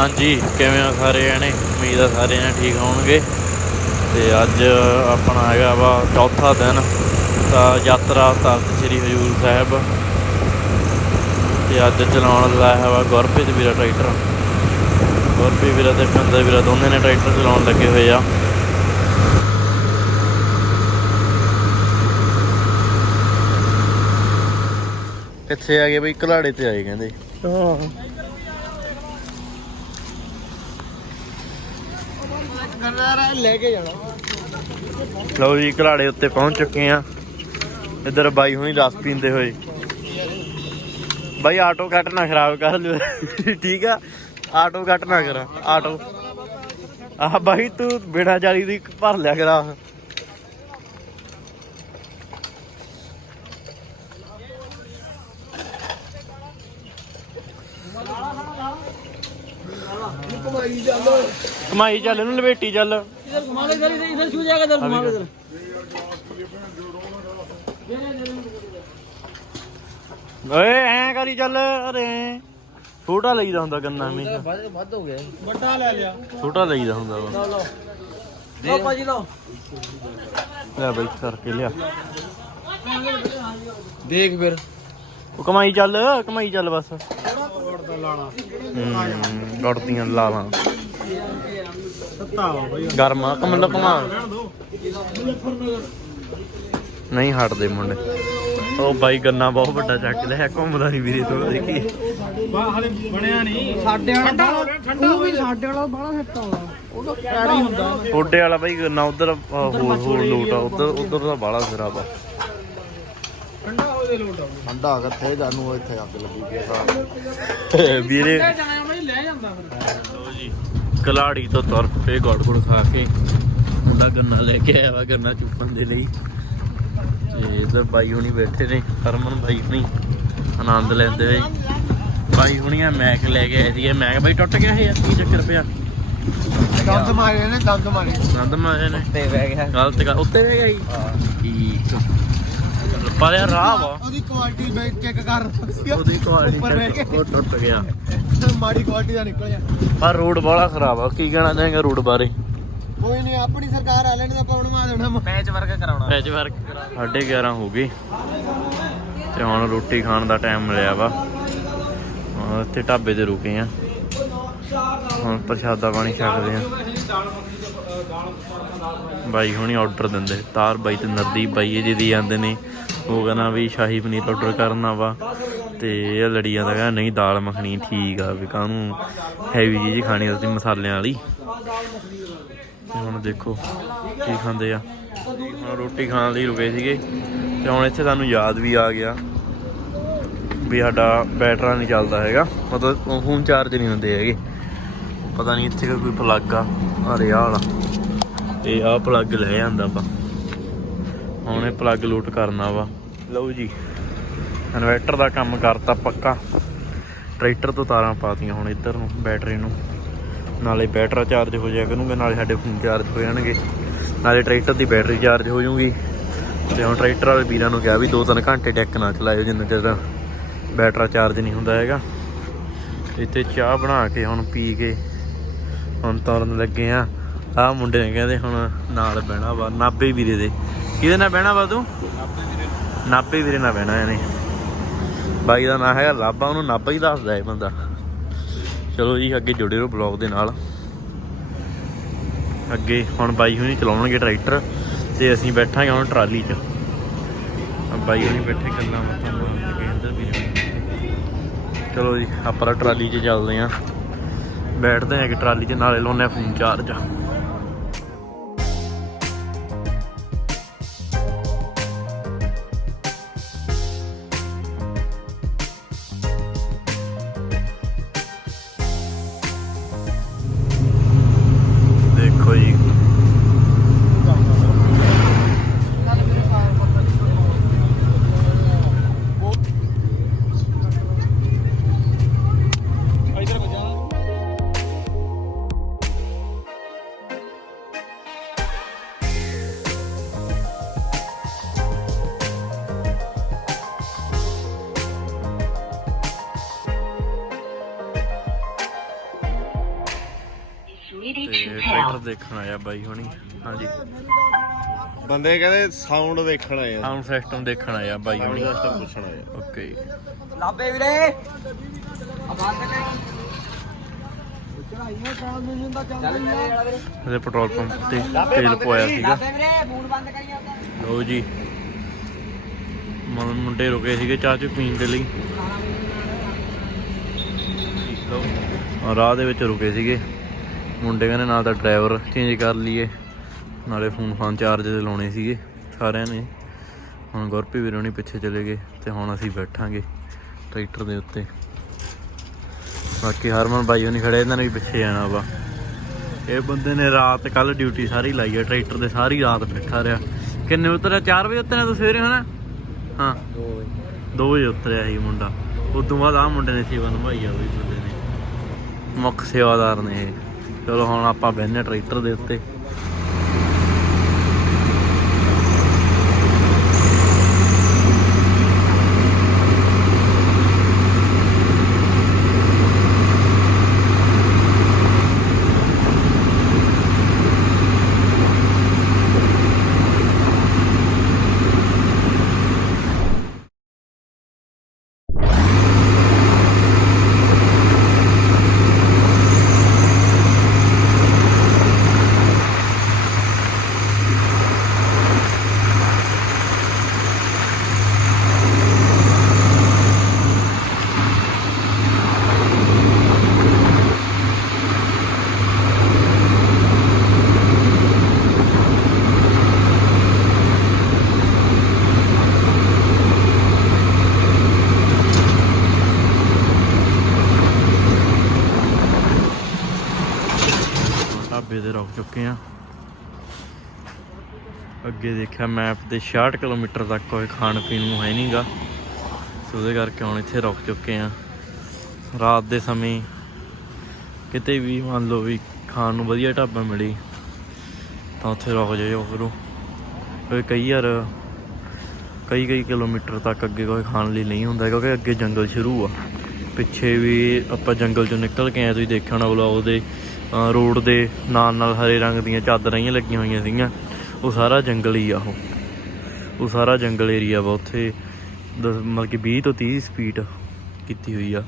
ਹਾਂਜੀ, ਕਿਵੇਂ ਆ ਸਾਰੇ ਜਣੇ? ਉਮੀਦ ਆ ਸਾਰੇ ਜਣੇ ਠੀਕ ਹੋਣਗੇ। ਤੇ ਅੱਜ ਆਪਣਾ ਹੈਗਾ ਵਾ ਚੌਥਾ ਦਿਨ, ਤਾਂ ਯਾਤਰਾ ਤਖਤ ਸ੍ਰੀ ਹਜੂਰ ਸਾਹਿਬ। ਤੇ ਅੱਜ ਚਲਾਉਣ ਲਾਇਆ ਵਾ ਗੁਰਪ੍ਰੀਤ ਵੀਰਾ ਟਰੈਕਟਰ। ਗੁਰਪ੍ਰੀਤ ਵੀਰਾ ਤੇ ਪਿੰਦਰ ਵੀਰਾ ਦੋਨੇ ਨੇ ਟਰੈਕਟਰ ਚਲਾਉਣ ਲੱਗੇ ਹੋਏ ਆ। ਇੱਥੇ ਆ ਗਏ ਬਈ, ਘਲਾੜੇ ਤੇ ਆਏ ਕਹਿੰਦੇ। ਹਾਂ। ਗੰਨਾਰਾ ਲੈ ਕੇ ਜਾਣਾ ਲਓ ਜੀ ਘਲਾੜੇ ਉੱਤੇ ਪਹੁੰਚ ਚੁੱਕੇ ਆ ਇੱਧਰ ਬਾਈ ਹੁਣੀ ਰਸ ਪੀਂਦੇ ਹੋਏ। ਬਾਈ, ਆਟੋ ਕੱਟ ਨਾ ਖਰਾਬ ਕਰ ਲਿਓ। ਠੀਕ ਆ? ਆਟੋ ਕੱਟ ਨਾ ਕਰ। ਆਟੋ। ਆਹ ਬਾਈ, ਤੂੰ ਬਿਨਾ ਜਾਲੀ ਦੀ ਭਰ ਲਿਆ ਕਰਾ। ਕਮਾਈ ਚੱਲ ਕਮਾਈ ਚੱਲ ਇਹਨੂੰ ਲਵੇਟੀ ਚੱਲ इधर घुमा ले इधर इधर इधर छू जाएगा इधर घुमा ले इधर ਓਏ ਐ ਕਰੀ ਚੱਲ ਅਰੇ ਛੋਟਾ ਲਈਦਾ ਹੁੰਦਾ ਗੰਨਾ ਹਮੇਸ਼ਾ ਵੱਧ ਹੋ ਗਿਆ ਵੱਡਾ ਲੈ ਲਿਆ ਛੋਟਾ ਲਈਦਾ ਹੁੰਦਾ ਵਾ ਲਓ ਲਓ ਲਓ ਭਾਜੀ ਲਓ ਲੈ ਬਾਈ ਕਰਕੇ ਲਿਆ ਦੇਖ ਫਿਰ ਉਹ ਕਮਾਈ ਚੱਲ ਕਮਾਈ ਚੱਲ ਬਸ ਦਾ ਲਾਣਾ ਹੂੰ ਗੜਤੀਆਂ ਲਾਲਾਂ ਸੱਤਾ ਵਾ ਭਾਈ ਗਰਮ ਆ ਕਮਲ ਕਮਾ ਨਹੀਂ ਹਟਦੇ ਮੁੰਡੇ। ਉਹ ਬਾਈ ਗੰਨਾ ਬਹੁਤ ਵੱਡਾ ਚੱਕ ਲਿਆ, ਘੁੰਮਦਾ ਨਹੀਂ ਵੀਰੇ ਤੋਂ ਦੇਖੀ। ਬਾ ਹਲੇ ਬਣਿਆ ਨਹੀਂ ਸਾਡੇ ਵਾਲਾ ਉਹ ਵੀ ਸਾਡੇ ਵਾਲਾ ਬੜਾ ਫਿੱਟਾ ਵਾ ਉਹ ਤਾਂ ਪੈੜਾ ਹੀ ਹੁੰਦਾ ਟੋਡੇ ਵਾਲਾ ਬਾਈ ਗੰਨਾ, ਉਧਰ ਹੋਰ ਹੋਰ ਲੋਟ ਆ, ਉਧਰ ਉਧਰ ਦਾ ਬਾਲਾ ਸਿਰਾ ਵਾ। ਦੇ ਲੋਟ ਠੰਡਾ ਕਿੱਥੇ ਜਾਨੂੰ ਇੱਥੇ ਅੱਗ ਲੱਗੀ ਪਈ ਆ ਵੀਰੇ। ਜਾਣਾ ਲੈ ਜਾਂਦਾ ਫਿਰ। ਲੋ ਜੀ ਕਲਾੜੀ ਤੋਂ ਤੁਰ ਪਏ ਗੋੜ ਗੋੜ ਖਾ ਕੇ ਉਹਦਾ ਗੰਨਾ ਲੈ ਕੇ ਆਇਆ ਵਾ ਗੰਨਾ ਚੁੱਪਣ ਦੇ ਲਈ। ਤੇ ਇਧਰ ਬਾਈ ਹੁਣੀ ਬੈਠੇ ਨੇ ਹਰਮਨ ਬਾਈ ਹੁਣੀ ਆਨੰਦ ਲੈਂਦੇ ਵੇ ਬਾਈ ਹੁਣੀਆਂ ਮੈਕ ਲੈ ਕੇ ਆਏ ਸੀਗੇ। ਮੈਕ ਬਾਈ ਟੁੱਟ ਗਿਆ ਇਹ ਯਾਰ ਕੀ ਚੱਕਰ ਪਿਆ? ਦੰਦ ਮਾਰੇ ਨੇ ਦੰਦ ਮਾਰੇ। ਆਨੰਦ ਮਾਰੇ ਨੇ। ਤੇ ਬਹਿ ਗਿਆ। ਗਲਤ ਗੱਲ ਉੱਤੇ ਵੀ ਗਈ ਠੀਕ ਪਰ ਰਾਹ ਵਾ। ਉਹਦੀ ਕੁਆਲਿਟੀ ਵੇਖ ਚੈੱਕ ਕਰ। ਉਹਦੀ ਕੁਆਲਿਟੀ। ਉਹ ਟੁੱਟ ਗਿਆ। ਮਾੜੀ ਕੁਆਲਿਟੀ ਦਾ ਨਿਕਲਿਆ ਪਰ ਰੋਡ ਬੜਾ ਖਰਾਬ ਆ ਕੀ ਕਹਿਣਾ ਚਾਹੇਗਾ ਰੋਡ ਬਾਰੇ? ਕੋਈ ਨਹੀਂ ਆਪਣੀ ਸਰਕਾਰ ਆ ਲੈਣ ਦਾ ਆਪਾਂ ਬਣਵਾ ਦੇਣਾ ਪੈਚ ਵਰਕ ਕਰਾਉਣਾ। ਪੈਚ ਵਰਕ 11:30 ਹੋ ਗਏ ਤੇ ਹੁਣ ਰੋਟੀ ਖਾਣ ਦਾ ਟਾਈਮ ਮਿਲਿਆ ਵਾ। ਇੱਥੇ ਢਾਬੇ ਤੇ ਰੁਕੇ ਆ। ਹੁਣ ਪ੍ਰਸ਼ਾਦਾ ਪਾਣੀ ਛਕਦੇ ਆ। ਬਾਈ ਹੁਣੀ ਆਰਡਰ ਦਿੰਦੇ। ਤਾਰ ਬਾਈ ਤੇ ਨਰਦੀਪ ਬਾਈ ਇਹ ਜਿਹਦੀ ਜਾਂਦੇ ਨੇ। ਉਹ ਕਹਿੰਦਾ ਵੀ ਸ਼ਾਹੀ ਪਨੀਰ ਆਰਡਰ ਕਰਨਾ ਵਾ। ਤੇ ਇਹ ਲੜੀ ਜਾਂਦਾ ਕਹਿੰਦਾ, ਨਹੀਂ, ਦਾਲ ਮੱਖਣੀ ਠੀਕ ਆ ਵੀ ਕਾਹਨੂੰ ਹੈਵੀ ਚੀਜ਼ ਖਾਣੀ ਤੁਸੀਂ ਮਸਾਲਿਆਂ ਵਾਲੀ। ਤੇ ਹੁਣ ਦੇਖੋ ਕੀ ਖਾਂਦੇ ਆ। ਹੁਣ ਰੋਟੀ ਖਾਣ ਲਈ ਰੁਕੇ ਸੀਗੇ ਤੇ ਹੁਣ ਇੱਥੇ ਸਾਨੂੰ ਯਾਦ ਵੀ ਆ ਗਿਆ ਵੀ ਸਾਡਾ ਬੈਟਰਾ ਨਹੀਂ ਚੱਲਦਾ ਹੈਗਾ। ਮਤਲਬ ਫੋਨ ਚਾਰਜ ਨਹੀਂ ਹੁੰਦੇ ਹੈਗੇ। ਪਤਾ ਨਹੀਂ ਇੱਥੇ ਕੋਈ ਪਲੱਗ ਆ ਆ ਰਿਹਾ ਵਾਲਾ। ਤੇ ਆਹ ਪਲੱਗ ਲੈ ਜਾਂਦਾ ਆਪਾਂ। ਹੁਣ ਇਹ ਪਲੱਗ ਲੂਟ ਕਰਨਾ ਵਾ। ਲਓ ਜੀ ਇਨਵਰਟਰ ਦਾ ਕੰਮ ਕਰਤਾ ਪੱਕਾ। ਟਰੈਕਟਰ ਤੋਂ ਤਾਰਾਂ ਪਾਤੀਆਂ ਹੁਣ ਇੱਧਰ ਨੂੰ ਬੈਟਰੀ ਨੂੰ। ਨਾਲੇ ਬੈਟਰਾ ਚਾਰਜ ਹੋ ਜਾਇਆ ਕਰੂੰਗਾ, ਨਾਲੇ ਸਾਡੇ ਫੋਨ ਚਾਰਜ ਹੋ ਜਾਣਗੇ। ਨਾਲੇ ਟਰੈਕਟਰ ਦੀ ਬੈਟਰੀ ਚਾਰਜ ਹੋ ਜਾਊਗੀ ਤੇ ਹੁਣ ਟਰੈਕਟਰ ਵਾਲੇ ਵੀਰਾਂ ਨੂੰ ਕਿਹਾ ਵੀ 2-3 ਘੰਟੇ ਟੈਕ ਨਾ ਚਲਾਇਓ, ਜਿੰਨਾ ਚਿਰ ਬੈਟਰਾ ਚਾਰਜ ਨਹੀਂ ਹੁੰਦਾ ਹੈਗਾ। ਇੱਥੇ ਚਾਹ ਬਣਾ ਕੇ ਹੁਣ ਪੀ ਕੇ ਹੁਣ ਤੁਰਨ ਲੱਗੇ ਆ। ਆਹ ਮੁੰਡੇ ਨੇ ਕਹਿੰਦੇ ਹੁਣ ਨਾਲ ਬਹਿਣਾ ਵਾ ਨਾਬੇ ਵੀਰੇ ਦੇ। ਕਿਹਦੇ ਨਾਲ ਬਹਿਣਾ ਵਾ ਤੂੰ ਨਾਬੇ ਵੀਰੇ ਨਾਲ ਬਹਿਣਾ ਇਹਨੇ ਬਾਈ ਦਾ ਨਾਂ ਹੈਗਾ ਲਾਬਾ ਉਹਨੂੰ ਨਾਬਾ ਹੀ ਦੱਸਦਾ ਇਹ ਬੰਦਾ। ਚਲੋ ਜੀ ਅੱਗੇ ਜੁੜੇ ਰਹੋ ਬਲੌਗ ਦੇ ਨਾਲ। ਅੱਗੇ ਹੁਣ ਬਾਈ ਹੁਣੀ ਚਲਾਉਣਗੇ ਟਰੈਕਟਰ ਤੇ ਅਸੀਂ ਬੈਠਾਂਗੇ ਹੁਣ ਟਰਾਲੀ 'ਚ। ਆ ਬਾਈ ਹੁਣੀ ਬੈਠੇ ਗੱਲਾਂ ਬਾਤਾਂ ਇੱਧਰ ਵੀ ਚਲੋ ਜੀ ਆਪਾਂ ਟਰਾਲੀ 'ਚ ਚੱਲਦੇ ਆਂ। ਬੈਠਦੇ ਆਂ ਕਿ ਟਰਾਲੀ 'ਚ ਨਾਲੇ ਲਾਉਨੇ ਫੋਨ ਚਾਰਜ ਟਰੈਕਟਰ ਦੇਖਣ ਆਇਆ ਬਾਈ ਹੁਣੀ। ਹਾਂਜੀ। ਬੰਦੇ ਕਹਿੰਦੇ ਸਾਊਂਡ ਦੇਖਣ ਆਏ ਆ। ਸਾਊਂਡ ਸਿਸਟਮ ਦੇਖਣ ਆਇਆ ਬਾਈ ਹੁਣੀ। ਸਿਸਟਮ ਪੁੱਛਣ ਆਏ ਆ। ਓਕੇ ਲਾਬੇ ਵੀਰੇ। ਆ ਬੰਦ ਕਰ ਇਹਦੇ ਪੈਟਰੋਲ ਪੰਪ ਤੇ ਤੇਲ ਪਵਾਇਆ ਸੀਗਾ। ਲਓ ਜੀ। ਮਨ ਮੁੰਡੇ ਰੁਕੇ ਸੀਗੇ ਚਾਹ ਚ ਪੀਣ ਦੇ ਲਈ। ਰਾਹ ਦੇ ਵਿੱਚ ਰੁਕੇ ਸੀਗੇ। ਮੁੰਡੇ ਕਹਿੰਦੇ ਨਾਲ ਤਾਂ ਡਰਾਈਵਰ ਚੇਂਜ ਕਰ ਲਈਏ। ਨਾਲੇ ਫੋਨ ਫਾਨ ਚਾਰਜ ਤੇ ਲਾਉਣੇ ਸੀਗੇ ਸਾਰਿਆਂ ਨੇ। ਹੁਣ ਗੁਰਪੀ ਵੀਰੋਂ ਨਹੀਂ ਪਿੱਛੇ ਚਲੇ ਗਏ ਤੇ ਹੁਣ ਅਸੀਂ ਬੈਠਾਂਗੇ ਟਰੈਕਟਰ ਦੇ ਉੱਤੇ। ਬਾਕੀ ਹਰਮਨ ਬਾਈ ਉਹ ਨਹੀਂ ਖੜੇ ਇਹਨਾਂ ਨੇ ਵੀ ਪਿੱਛੇ ਜਾਣਾ ਵਾ। ਇਹ ਬੰਦੇ ਨੇ ਰਾਤ ਕੱਲ ਡਿਊਟੀ ਸਾਰੀ ਲਾਈ ਹੈ ਟਰੈਕਟਰ ਦੇ ਸਾਰੀ ਰਾਤ ਬੈਠਾ ਰਿਹਾ। ਕਿੰਨੇ ਵਜੇ ਉਤਰਿਆ? 4 ਵਜੇ ਉਤਰਿਆ ਤੂੰ ਸਵੇਰੇ ਹਨਾ? ਹਾਂ। 2 ਵਜੇ। ਉਤਰਿਆ ਸੀ ਮੁੰਡਾ। ਉਸ ਤੋਂ ਬਾਅਦ ਆ ਮੁੰਡੇ ਨੇ ਸੇਵਾ ਨਿਭਾਈ ਆ ਬਈ ਬੰਦੇ ਨੇ। ਮੁੱਖ ਸੇਵਾਦਾਰ ਨੇ ਇਹ। ਚਲੋ ਹੁਣ ਆਪਾਂ ਬਹਿਨੇ ਟਰੈਕਟਰ ਦੇ ਉੱਤੇ ਢਾਬੇ ਤੇ ਰੁਕ ਚੁੱਕੇ ਆ ਅੱਗੇ ਦੇਖਿਆ ਮੈਪ ਤੇ 66 ਕਿਲੋਮੀਟਰ ਤੱਕ ਕੋਈ ਖਾਣ ਪੀਣ ਨੂੰ ਹੈ ਨਹੀਂਗਾ। ਸੋ ਉਹਦੇ ਕਰਕੇ ਹੁਣ ਇੱਥੇ ਰੁਕ ਚੁੱਕੇ ਆ ਰਾਤ ਦੇ ਸਮੇਂ ਕਿਤੇ ਵੀ ਮੰਨ ਲਓ ਵੀ ਖਾਣ ਨੂੰ ਵਧੀਆ ਢਾਬਾ ਮਿਲੀ, ਤਾਂ ਉੱਥੇ ਰੁਕ ਜਾਇਓ ਕਰੋ ਕਿਉਂਕਿ ਕਈ ਵਾਰ ਕਈ ਕਈ ਕਿਲੋਮੀਟਰ ਤੱਕ ਅੱਗੇ ਕੋਈ ਖਾਣ ਲਈ ਨਹੀਂ ਹੁੰਦਾ ਕਿਉਂਕਿ ਅੱਗੇ ਜੰਗਲ ਸ਼ੁਰੂ ਆ। ਪਿੱਛੇ ਵੀ ਆਪਾਂ ਜੰਗਲ ਚੋਂ ਨਿਕਲ ਕੇ ਆਏ, ਤੁਸੀਂ ਦੇਖਿਆ ਹੋਣਾ ਵਲੌਗ ਦੇ ਰੋਡ ਦੇ ਨਾਲ ਨਾਲ ਹਰੇ ਰੰਗ ਦੀਆਂ ਚਾਦਰਾਂ ਹੀ ਲੱਗੀਆਂ ਹੋਈਆਂ ਸੀਗੀਆਂ। ਉਹ ਸਾਰਾ ਜੰਗਲ ਹੀ ਆ ਉਹ। ਉਹ ਸਾਰਾ ਜੰਗਲ ਏਰੀਆ ਵਾ ਉੱਥੇ। ਦਸ- ਮਤਲਬ ਕਿ 20 ਤੋਂ 30 ਸਪੀਡ ਕੀਤੀ ਹੋਈ ਆ।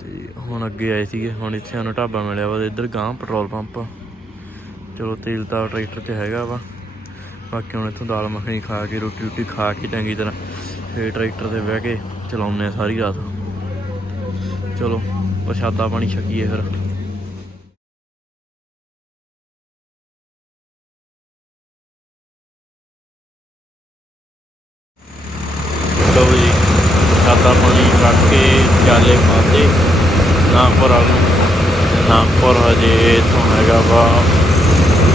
ਤੇ ਹੁਣ ਅੱਗੇ ਆਏ ਸੀਗੇ। ਹੁਣ ਇੱਥੇ ਸਾਨੂੰ ਢਾਬਾ ਮਿਲਿਆ ਵਾ ਇੱਧਰ ਗਾਂ ਪੈਟਰੋਲ ਪੰਪ। ਚਲੋ ਤੇਲ ਤਾਂ ਟਰੈਕਟਰ 'ਚ ਹੈਗਾ ਵਾ। ਬਾਕੀ ਹੁਣ ਇੱਥੋਂ ਦਾਲ ਮੱਖਣੀ ਖਾ ਕੇ, ਰੋਟੀ ਰੋਟੀ ਖਾ ਕੇ ਚੰਗੀ ਤਰ੍ਹਾਂ ਫੇਰ ਟਰੈਕਟਰ ਤੇ ਬਹਿ ਕੇ ਚਲਾਉਂਦੇ ਆ ਸਾਰੀ ਰਾਤ। ਚਲੋ, ਪ੍ਰਸ਼ਾਦਾ ਪਾਣੀ ਛਕੀਏ ਫਿਰ ਲਓ ਜੀ ਪ੍ਰਸ਼ਾਦਾ ਪਾਣੀ ਰੱਖ ਕੇ ਚਾਲੇ ਪਾਤੇ ਨਾਗਪੁਰ ਵੱਲ ਨੂੰ। ਨਾਗਪੁਰ ਹਜੇ ਇੱਥੋਂ ਹੈਗਾ ਵਾ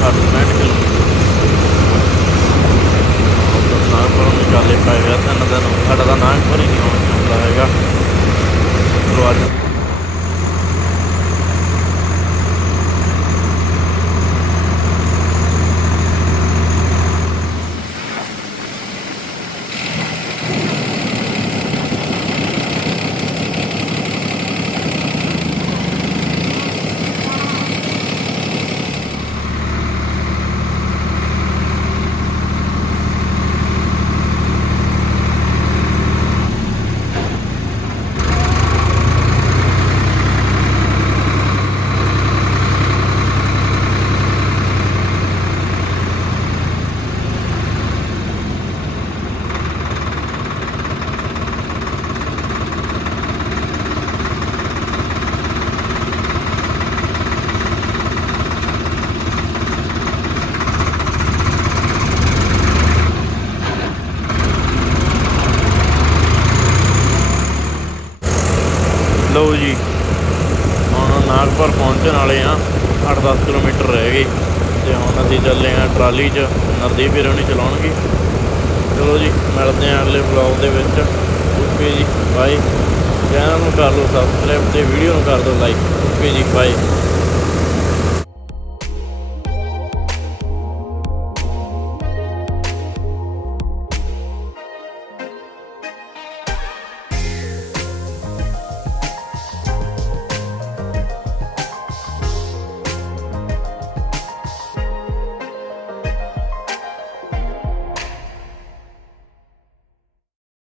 60 ਕਿਲੋਮੀਟਰ। ਨਾਗਪੁਰ ਨੂੰ ਚਾਲੇ ਪੈ ਗਿਆ। ਤਿੰਨ ਸਾਡਾ ਤਾਂ ਨਾਗਪੁਰ ਹੀ ਨਹੀਂ ਆਉਣ ਚਾਹੁੰਦਾ ਹੈਗਾ। ਚਲੋ ਅੱਜ ਲਓ ਜੀ ਹੁਣ ਨਾਗਪੁਰ ਪਹੁੰਚਣ ਵਾਲੇ ਆ 8-10 ਕਿਲੋਮੀਟਰ ਰਹਿ ਗਏ ਤੇ ਹੁਣ ਅਸੀਂ ਚੱਲੇ ਆ ਟਰਾਲੀ 'ਚ, ਨਰਦੀਪ ਵੀਰੋਂ ਨਹੀਂ ਚਲਾਉਣਗੇ। ਚਲੋ ਜੀ, ਮਿਲਦੇ ਆ ਅਗਲੇ ਵਲੌਗ ਦੇ ਵਿੱਚ। ਓਕੇ ਜੀ ਬਾਏ ਚੈਨਲ ਨੂੰ ਕਰ ਲਓ ਸਬਸਕ੍ਰਾਈਬ ਤੇ ਵੀਡੀਓ ਨੂੰ ਕਰ ਦਿਓ ਲਾਈਕ ਓਕੇ ਜੀ ਬਾਏ